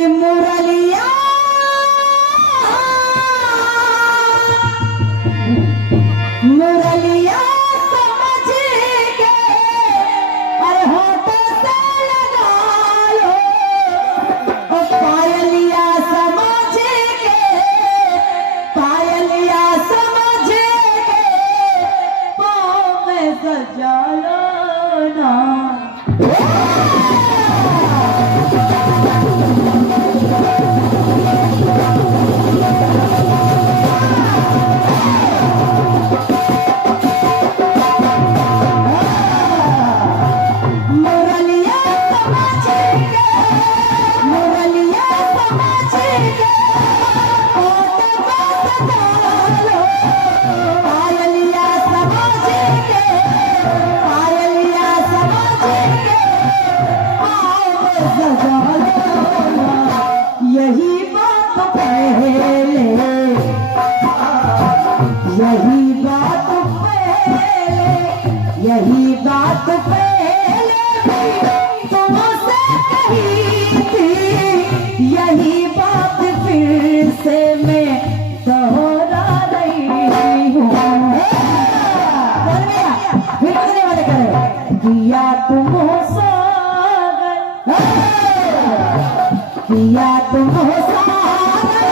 कि मुरलिया मुरलिया समझ के अरे होठों से लगा लो, और पायलिया समझ के, पायलिया समझ के पाँव में सजा लो ना। यही बात पहले, यही बात पहले, यही बात पहले तुमसे कही थी, यही बात फिर से मैं दोहरा रही हूँ। फिर करने वाले करे दिया तुम किया तुम सागर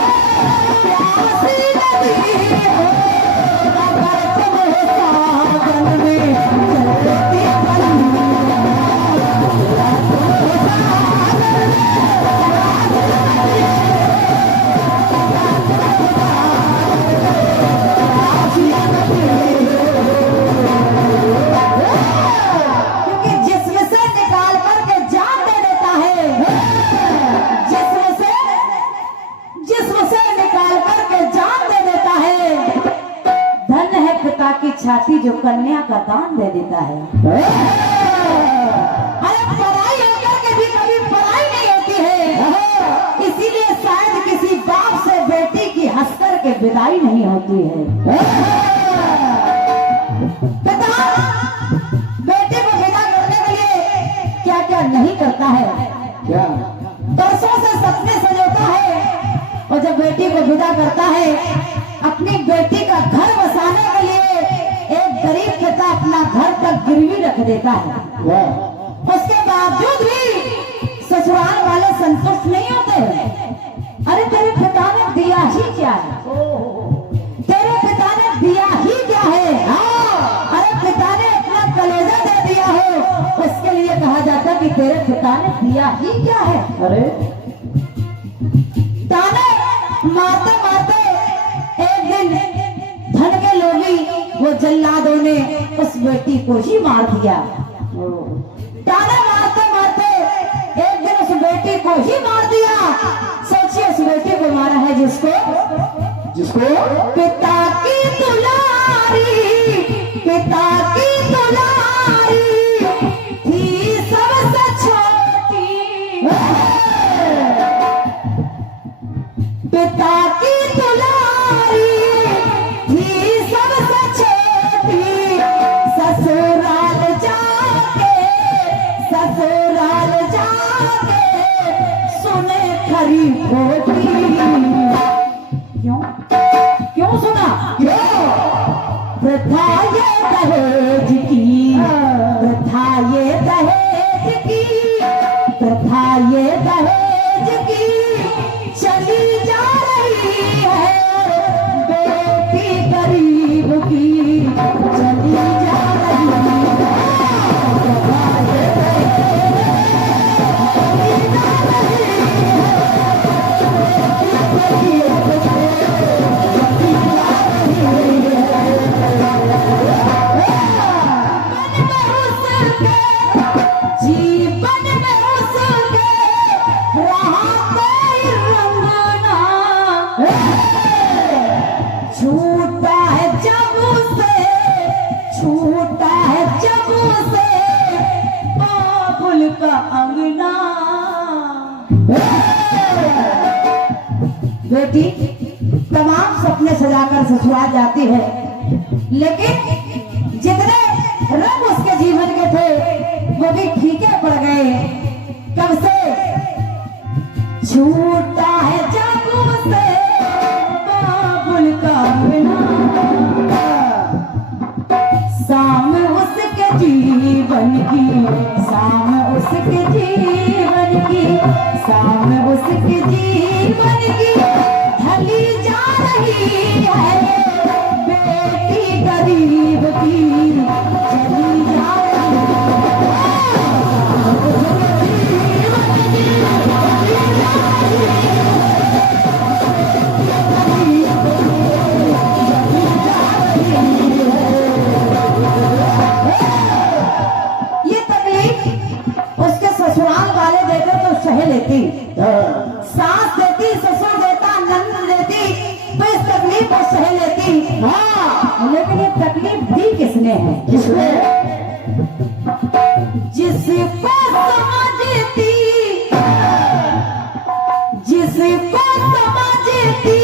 प्यासी नदी हो, अगर तुम सागर में चलती क्योंकि जिस्म से निकाल करके जान दे देता है, जिस्म से निकाल करके जान दे देता है। धन है पिता की छाती जो कन्या का दान दे देता है। अरे पढ़ाई होकर के भी कभी पढ़ाई नहीं होती है, इसीलिए शायद किसी बाप से बेटी की हंस करके विदाई नहीं होती है। पिता बेटे को विदा करने के लिए क्या क्या नहीं करता है, क्या बरसों से सपने सजोता है, और जब बेटी को विदा करता है अपनी बेटी का घर बसाने के लिए एक गरीब पिता अपना घर तक गिरवी रख देता है। उसके बावजूद भी ससुराल वाले संतुष्ट नहीं होते। अरे तेरे पिता ने दिया ही क्या है, तेरे पिता ने दिया ही क्या है। अरे पिता ने अपना कलेजा दे दिया हो, उसके लिए कहा जाता कि तेरे पिता ने दिया ही क्या है। अरे ताने मारते मारते एक दिन धन के लोभी वो जल्लादों ने उस बेटी को ही मार दिया। ताने मारते मारते एक दिन उस बेटी को ही मार दिया। सोचिए उस बेटी को मारा है जिसको पिता की दुलारी, पिता की दुलारी थी सबसे छोटी, पिता की दुलारी थी सबसे छोटी। ससुराल जाके, ससुराल जाके सुने खरी खोटी। क्यों क्यों सुना? प्रथा ये दहेज की, प्रथा ये दहेज की, प्रथा ये दहेज की चली जा रही है, बेटी गरीब की चली जा रही है। जीवन में उसके रहा कोई रंगना, छूटा है जब से, छूटा है जब से बाबुल का अंगना। बेटी तमाम सपने सजाकर ससुराल जाती है, लेकिन जितने रंग उसके जीवन के थे वो भी फीके पड़ गए। कब से छूटा है जब से बाबुल का बिना, शाम उसके जीवन की, शाम उसके जीवन की, शाम उसके जीवन की ढली जा रही है, बेटी गरीब की चली जा रही है। ये तकलीफ उसके ससुराल वाले देते तो सह लेती, सास देती, ससुर देता, नंद देती तो इस तकलीफ को सह लेती। हाँ, लेकिन ये तकलीफ दी किसने है? किसने? जिसको समझती, जिसको समझती थी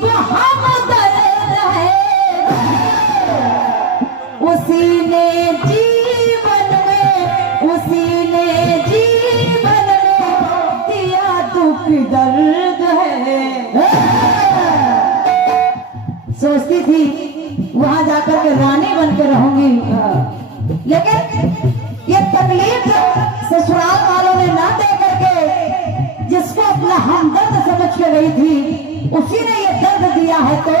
वो हमदर्द है, उसी ने जीवन में, उसी ने जीवन में दिया दुख दर्द है। सोचती थी वहां जाकर के रानी बन के रहूंगी, लेकिन ये तकलीफ ससुराल वालों ने ना दे करके जिसको अपना हमदर्द समझ के गई थी उसी ने ये दर्द दिया है। तो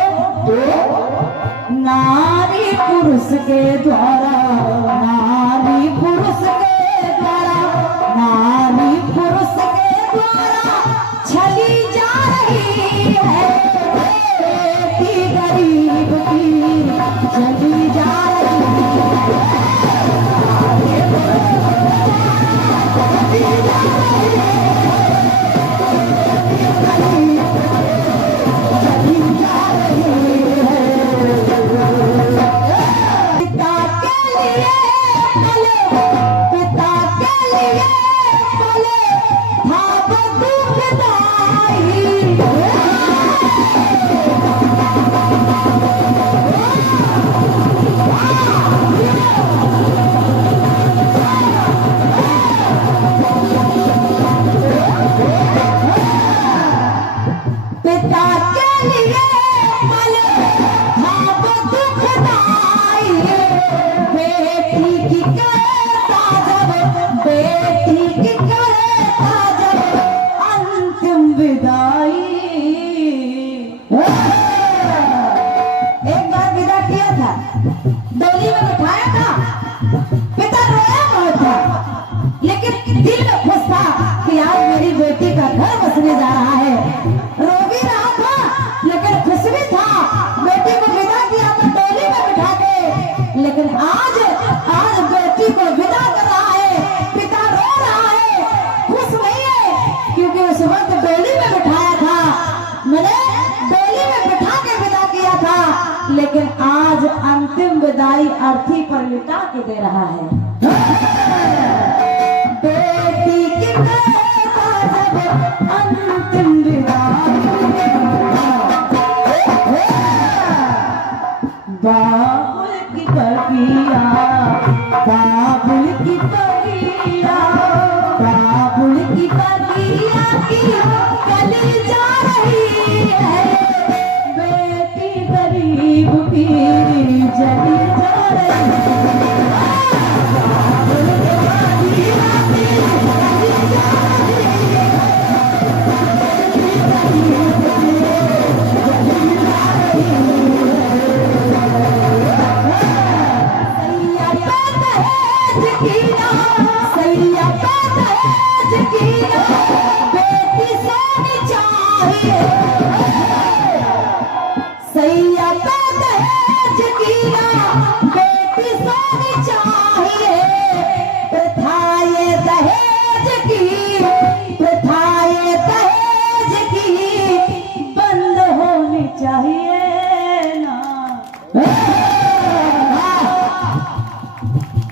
नारी पुरुष के द्वारा, नारी पुरुष के द्वारा, नारी पुरुष के द्वारा छली जा रही है, बेटी गरीब की चली जा रही है। डोली में बिठाया था, पिता रोया बहुत था, लेकिन दिल में खुश था कि आज मेरी बेटी का घर बसने जा रहा है। रो भी रहा था लेकिन खुश भी था, बेटी को विदा किया तो डोली में बिठा के, लेकिन आज बेटी को विदा कर रहा है, पिता रो रहा है, खुश नहीं है, क्योंकि उस वक्त डोली में बिठाया था, मैंने डोली में बिठा के विदा किया था, लेकिन आज अंतिम विदाई अर्थी पर लिटा के दे रहा है। बेटी की अंतिम विदाई, बाबुल की बगिया, बाबुल की बगिया, बाबुल की बगिया की कली जा रही है, बेटी गरीब की जली जा रही है।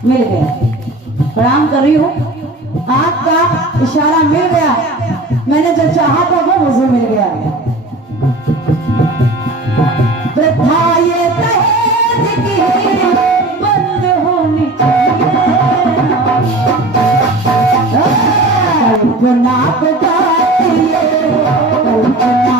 मिल गया, प्रणाम कर रही हूँ, आपका इशारा मिल गया, मैंने जो चाहा था वो मुझे मिल गया। प्रथा ये दहेज की बंद होनी चाहिए, नाक लिए कलकत्ता